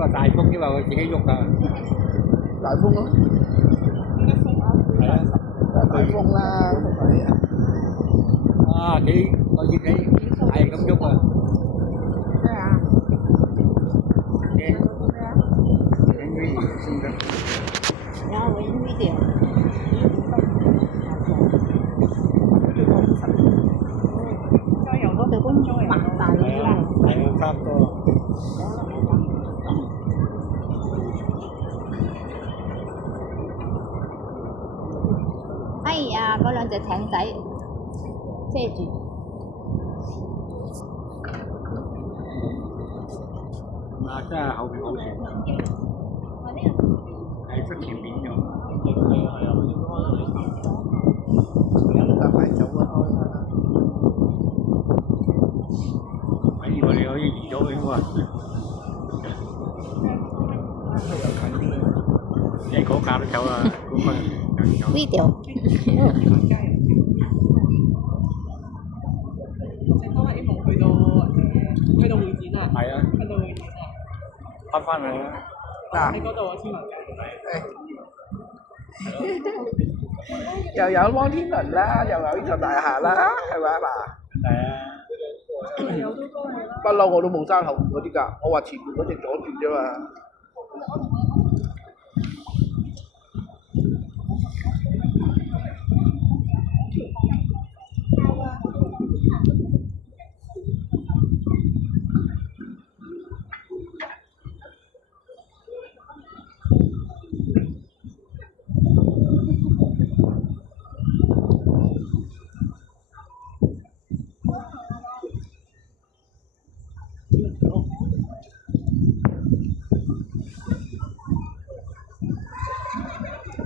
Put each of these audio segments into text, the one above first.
話大風，因為佢自己喐㗎。大風咯，係啊，大風啦，係啊。哇！個熱氣係咁喐啊！咩啊？影咩啊？影 video 先得。然後我影 video。再游多條公再游。大係啊，係啊，差唔多。哎呀，嗰兩隻艇仔遮住。啊！真係後邊好前，係出前面㗎。但係走啊！反而我哋可以移咗佢喎。你嗰架都走啦，嗰個又走。video。去到會展啊！係啊，去到會展啊！翻嚟啦。嗱，喺嗰度啊，天文又有摩天輪啦，又有呢座大廈啦，係咪啊嗱？係啊。不嬲我都冇爭後面嗰啲㗎，我話前面嗰隻阻住啫嘛。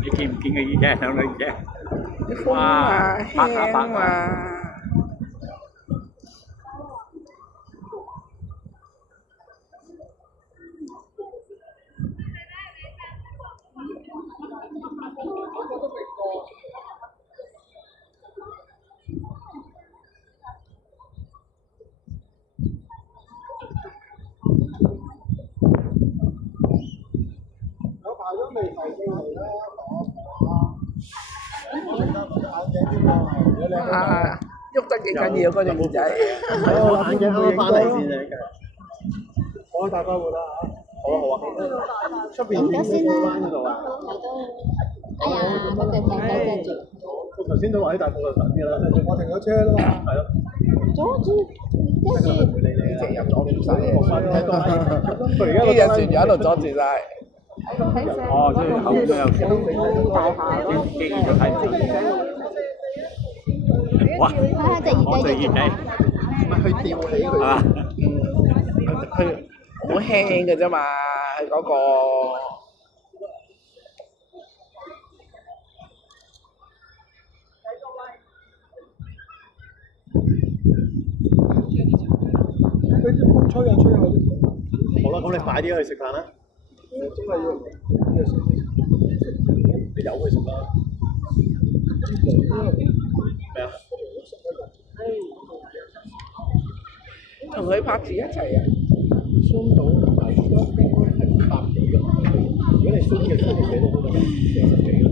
你見唔見個耳仔上女耳仔？啲風啊，輕啊。有排都未提過嚟啦，啊！喐得幾緊要嗰隻耳仔。我眼鏡啱啱翻嚟先啫，我大快活啦嚇！好啊好啊，出邊影咗灣嗰度啊！哎呀，嗰隻艇仔遮住。我頭先都話喺大埔度等㗎啦，我停咗車啦嘛。係咯。阻住，遮住。唔會理你隻入阻住晒。佢呢隻船就喺度阻住晒。哦，即係後邊都有大廈。機都睇唔到。哇！睇下隻耳仔喐仔，唔係佢吊起佢。係嘛？佢好輕嘅啫嘛，佢嗰個。佢啲風吹啊吹啊！好啦，咁你快啲去食飯啦。真係要你由佢食啦。咩啊？同佢拍住一齊啊！酸到係應該係100幾㗎。如果你酸嘅酸你寫到嗰度40幾㗎。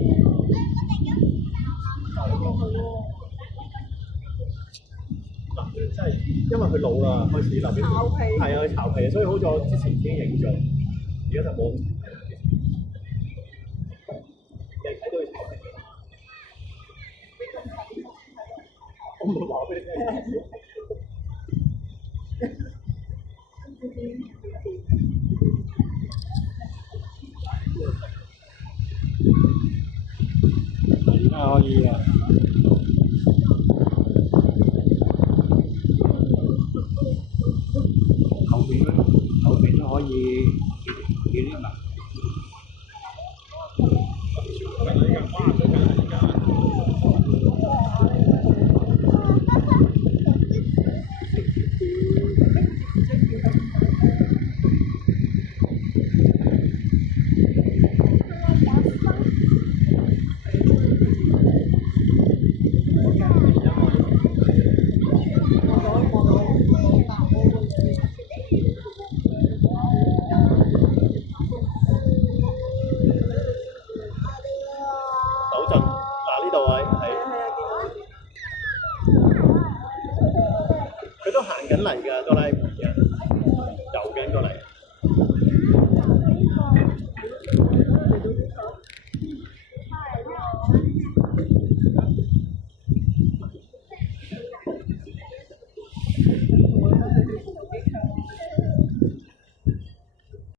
真係因為佢老啦，開始立啲係啊，佢巢皮，所以好似我之前已經影咗，而家就冇。你睇到佢巢皮？我唔會話俾你聽。而家可以啊！後邊都可以見啲物。緊嚟㗎，哆啦 A 夢。